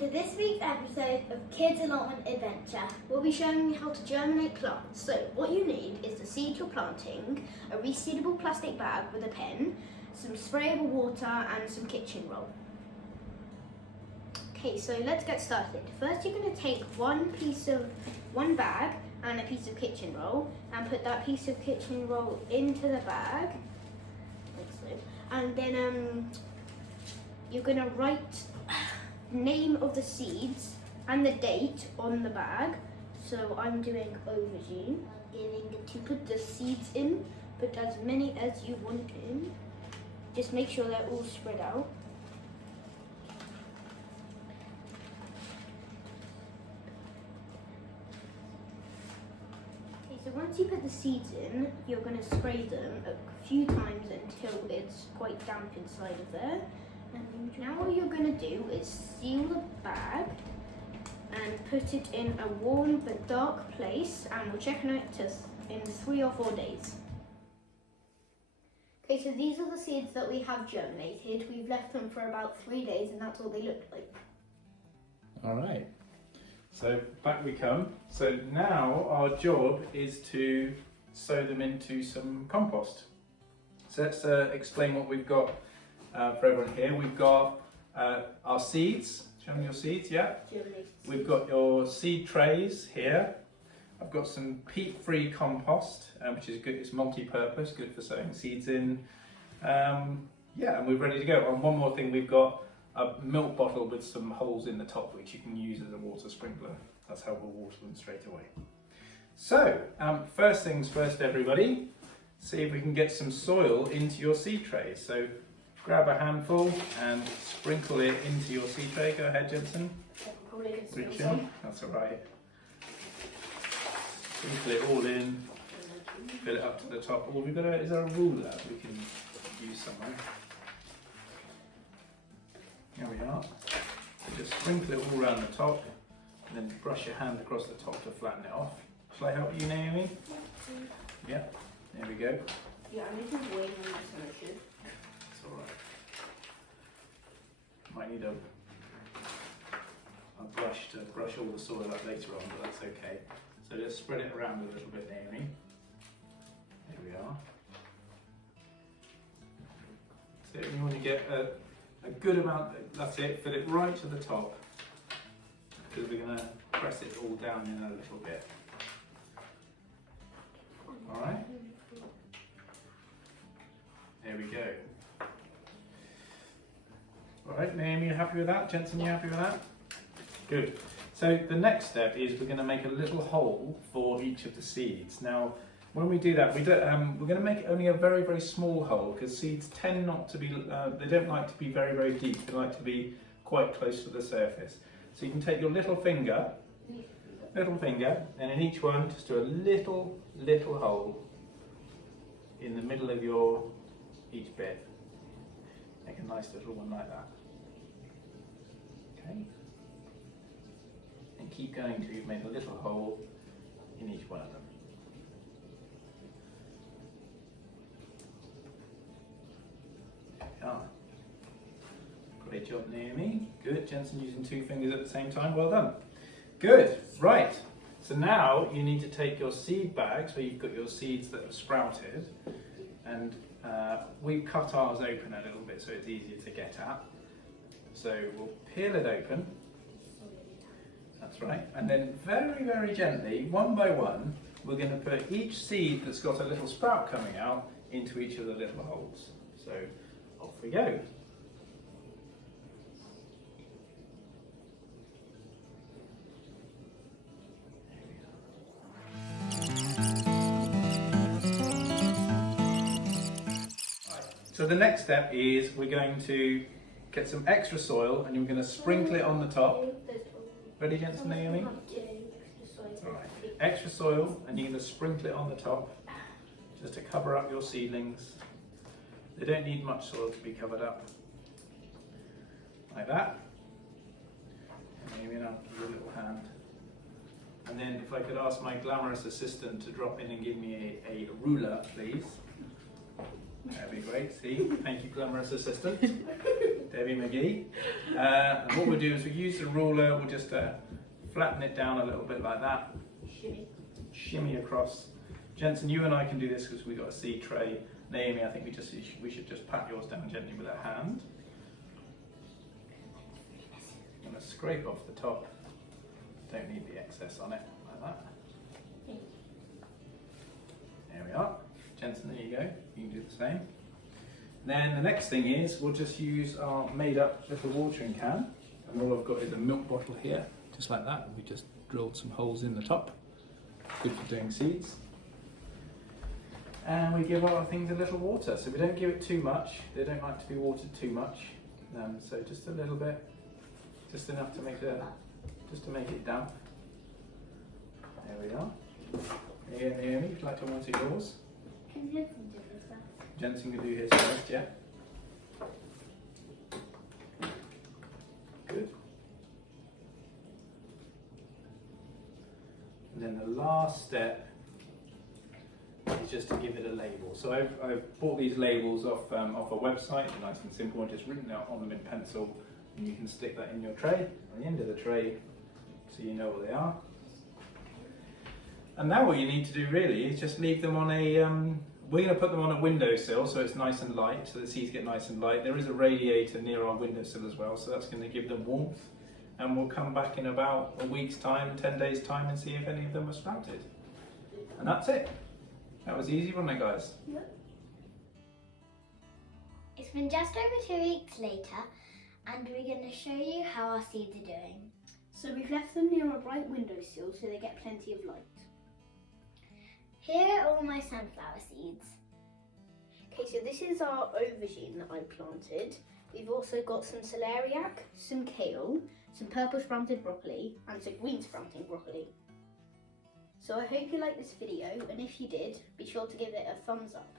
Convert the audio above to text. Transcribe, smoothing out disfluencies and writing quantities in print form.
to this week's episode of Kids Allotment Adventure. We'll be showing you how to germinate plants. So what you need is the seed you're planting, a reseedable plastic bag with a pen, some sprayable water and some kitchen roll. Okay, so let's get started. First you're going to take one bag and a piece of kitchen roll and put that piece of kitchen roll into the bag. Like so. And then you're going to write name of the seeds and the date on the bag. So I'm doing aubergine. I'm going to put the seeds in, put as many as you want in. Just make sure they're all spread out. Okay, so once you put the seeds in, you're going to spray them a few times until it's quite damp inside of there. And now what you're going to do is seal the bag and put it in a warm but dark place, and we'll check on it in 3 or 4 days. Okay, so these are the seeds that we have germinated. We've left them for about 3 days and that's what they look like. Alright, so back we come. So now our job is to sow them into some compost. So let's explain what we've got. For everyone here, we've got our seeds. Show me your seeds, yeah? We've got your seed trays here. I've got some peat-free compost, which is good. It's multi-purpose, good for sowing seeds in. Yeah, and we're ready to go. And one more thing, we've got a milk bottle with some holes in the top, which you can use as a water sprinkler. That's how we'll water them straight away. So, first things first, everybody. See if we can get some soil into your seed trays. So, grab a handful and sprinkle it into your seed tray. Go ahead, Jensen. Reach in. That's all right. Sprinkle it all in. Fill it up to the top. Or is there a ruler we can use somewhere? Here we are. Just sprinkle it all around the top, and then brush your hand across the top to flatten it off. Shall I help you, Naomi? Yeah. There we go. Yeah, I'm just way more than I should. Alright. Might need a brush to brush all the soil up later on, but that's okay. So just spread it around a little bit, Naomi. There we are. So you want to get a good amount, that's it, fill it right to the top, because we're going to press it all down in a little bit. Alright? There we go. Alright, Naomi, you happy with that? Jensen, you happy with that? Good. So the next step is we're going to make a little hole for each of the seeds. Now, when we do that, we're going to make only a very, very small hole, because seeds tend not to be, they don't like to be very, very deep. They like to be quite close to the surface. So you can take your little finger, and in each one, just do a little hole in the middle of each bit. Make a nice little one like that. Okay. And keep going until you've made a little hole in each one of them. There we are. Great job, Naomi. Good. Jensen using 2 fingers at the same time. Well done. Good. Right. So now you need to take your seed bags where you've got your seeds that have sprouted, and we've cut ours open a little bit so it's easier to get at. So we'll peel it open. That's right. And then very, very gently, one by one, we're going to put each seed that's got a little sprout coming out into each of the little holes. So off we go. So the next step is we're going to get some extra soil and you're going to sprinkle it on the top. Ready, Jensen, Naomi? Alright. Extra soil, and you're going to sprinkle it on the top just to cover up your seedlings. They don't need much soil to be covered up. Like that. And Naomi, now give you a little hand. And then if I could ask my glamorous assistant to drop in and give me a ruler, please. That'd be great. See, thank you, glamorous assistant, Debbie McGee. And what we'll do is we use the ruler. We'll just flatten it down a little bit like that. Shimmy across. Jensen, you and I can do this because we've got a seed tray. Naomi, I think we should just pat yours down gently with our hand. I'm going to scrape off the top. Don't need the excess on it, like that. There we are. Jensen, there you go. You can do the same. Then the next thing is we'll just use our made up little watering can. And all I've got is a milk bottle here, just like that. We just drilled some holes in the top. Good for doing seeds. And we give our things a little water. So we don't give it too much. They don't like to be watered too much. So just a little bit, just enough to make it damp. There we are. Here, Naomi, would you like to water yours? Can Jensen do this first? Jensen can do his first, yeah. Good. And then the last step is just to give it a label. So I've bought these labels off a website, nice and simple, and just written out on them in pencil, and you can stick that in your tray, on the end of the tray, so you know what they are. And now what you need to do really is just leave them on a, we're going to put them on a windowsill so it's nice and light, so the seeds get nice and light. There is a radiator near our windowsill as well, so that's going to give them warmth. And we'll come back in about a week's time, 10 days time, and see if any of them are sprouted. And that's it. That was easy, wasn't it, guys? Yep. It's been just over 2 weeks later, and we're going to show you how our seeds are doing. So we've left them near a bright windowsill so they get plenty of light. Here are all my sunflower seeds. Okay, so this is our aubergine that I planted. We've also got some celeriac, some kale, some purple sprouted broccoli, and some green sprouting broccoli. So I hope you liked this video, and if you did, be sure to give it a thumbs up.